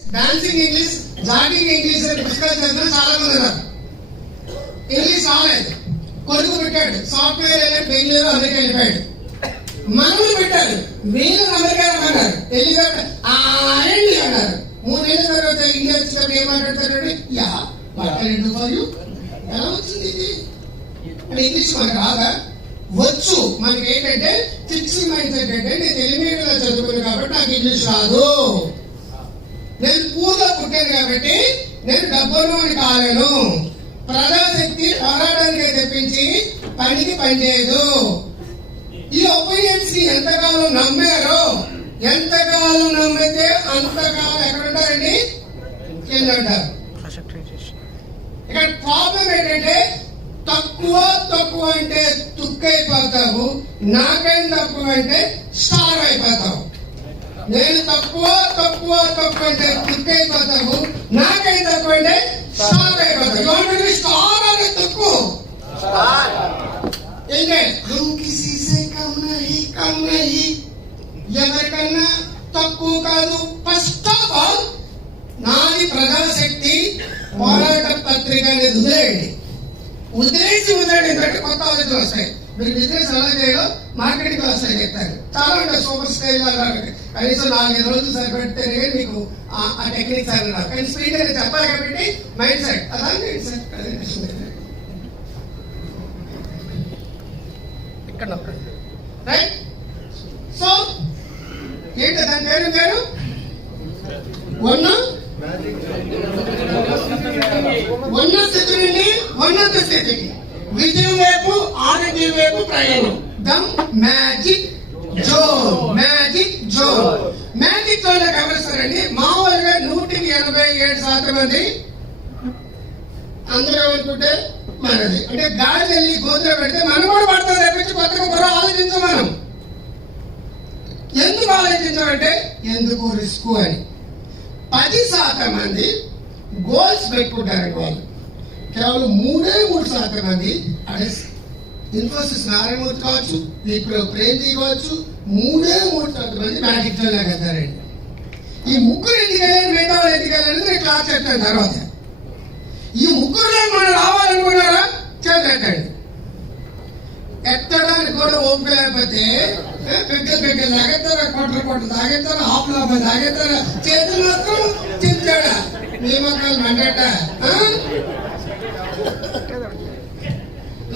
Dancing English jogging English అని పుస్తకాలు చదివిన చాలా మంది ఉన్నారు. ఇంగ్లీష్ రాలేదు. కొడుకు పెట్టాడు. సాఫ్ట్వేర్ వెళ్ళాడు బెంగళూరు అమెరికా వెళ్ళిపోయాడు. మనల్ని పెట్టారు వీళ్ళు అమెరికా అన్నారు. వెళ్ళిపోయాడు ఆరండి అన్నారు. మూడేళ్ళ తర్వాత ఇండియా వచ్చినప్పుడు ఏం మాట్లాడతాడు యా మాట్లాడండి ఫర్ యూ ఎలా వచ్చింది ఇది? అంటే ఇంగ్లీష్ మనకు రాదా? వచ్చు. మనకి ఏంటంటే ఫిక్స్ మైండ్ సెట్ అంటే నేను తెలుగు చదువుకున్నాను కాబట్టి నాకు ఇంగ్లీష్ రాదు. నేను ఊర్లో పుట్టాను కాబట్టి నేను డబ్బులోని కాలేను ప్రజాశక్తి పోరాటానికి తెప్పించి పనికి పనిచేయదు. ఈ ఒపీనియన్స్ ఎంతకాలం నమ్మారో ఎంతకాలం నమ్మితే అంతకాలం ఎక్కడంటారండి కింద ఉంటారు. ఇక్కడ ప్రాబ్లం ఏంటంటే తక్కువ తక్కువ అంటే తుక్కైపోతావు నాకైనా తక్కువ అంటే స్టార్ అయిపోతావు నేను తక్కువ తక్కువ తక్కువ అంటే తుక్కైపోతావు నాకైనా తక్కువ అంటే స్టార్ అయిపోతావు ఇలాంటి స్టార్ అనే తక్కువ. హమ్ కిసీ సే కమ్ నహీ కమ్ నహీ ఎవరికన్నా తక్కువ కాదు. ఫస్ట్ ఆఫ్ ఆల్ నాది ప్రజాశక్తి పోరాట పత్రిక అనేది వదిలేయండి వదిలేసి వదిలేయండి ఎందుకంటే కొత్త ఆలోచనలు వస్తాయి. మీరు బిజినెస్ ఎలా చేయాలో మార్కెటింగ్ వస్తాయి చెప్తారు చాలా ఉంటాయి సూపర్ స్టైల్ అన్నారు కనీసం నాలుగైదు రోజులు సరిపెడితేనే మీకు ఆ- టెక్నిక్స్ అని రావు. కానీ స్పీడ్ అనేది చెప్పాలి కాబట్టి మైండ్ సెట్ అలాగే సెట్ ఇక్కడ రైట్ సో ఏంటి దాని పేరు పేరు? వన్ ఉన్నత స్థితి నుండి ఉన్నత స్థితికి విజయం వైపు వైపు ప్రయాణం. దమ్ మ్యాజిక్ జో మ్యాజిక్ జో మ్యాజిక్ జో లో గమనిస్తారండి. మామూలుగా నూటికి ఎనభై ఏడు శాతం మంది అందరూ ఏమనుకుంటే మనది. అంటే గాలి వెళ్ళి గోతులో పెడితే మనం కూడా పడుతుంది తప్పించి కొత్తగా మరో ఆలోచించం మనం. ఎందుకు ఆలోచించామంటే ఎందుకు రిస్క్ అని. పది శాతం మంది గోల్స్ పెట్టుకుంటారండి వాళ్ళు. కేవలం మూడే మూడు శాతం మంది అడిస్తారు ఇన్ఫోసిస్ నారాయణమూర్తి కావచ్చు ఇప్పుడు ప్రేమి కావచ్చు మూడే మూడు శాతం మంది మ్యాజిక్ జోన్ వెళ్తారండి ఈ ముగ్గురు ఎందుకు మిగతా వాళ్ళు ఎందుకు నేను క్లాస్ చెప్తాను తర్వాత. ఈ ముగ్గురులో మనం రావాలనుకున్నారా? చేతండి ఎత్తడానికి కూడా ఓపిక లేకపోతే ఏ, పెగ్గలు పెగ్గలు తాగేస్తారా? కొట్టలు కొట్టలు తాగేస్తారా? హాఫ్ లాఫ్ తాగెత్తారా చేతులు మాత్రం చింతాడా మీ మొక్కలు మండట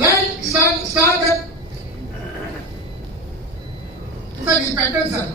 రైట్ సార్ స్టార్ట్ సార్ ఇది పెట్టండి సార్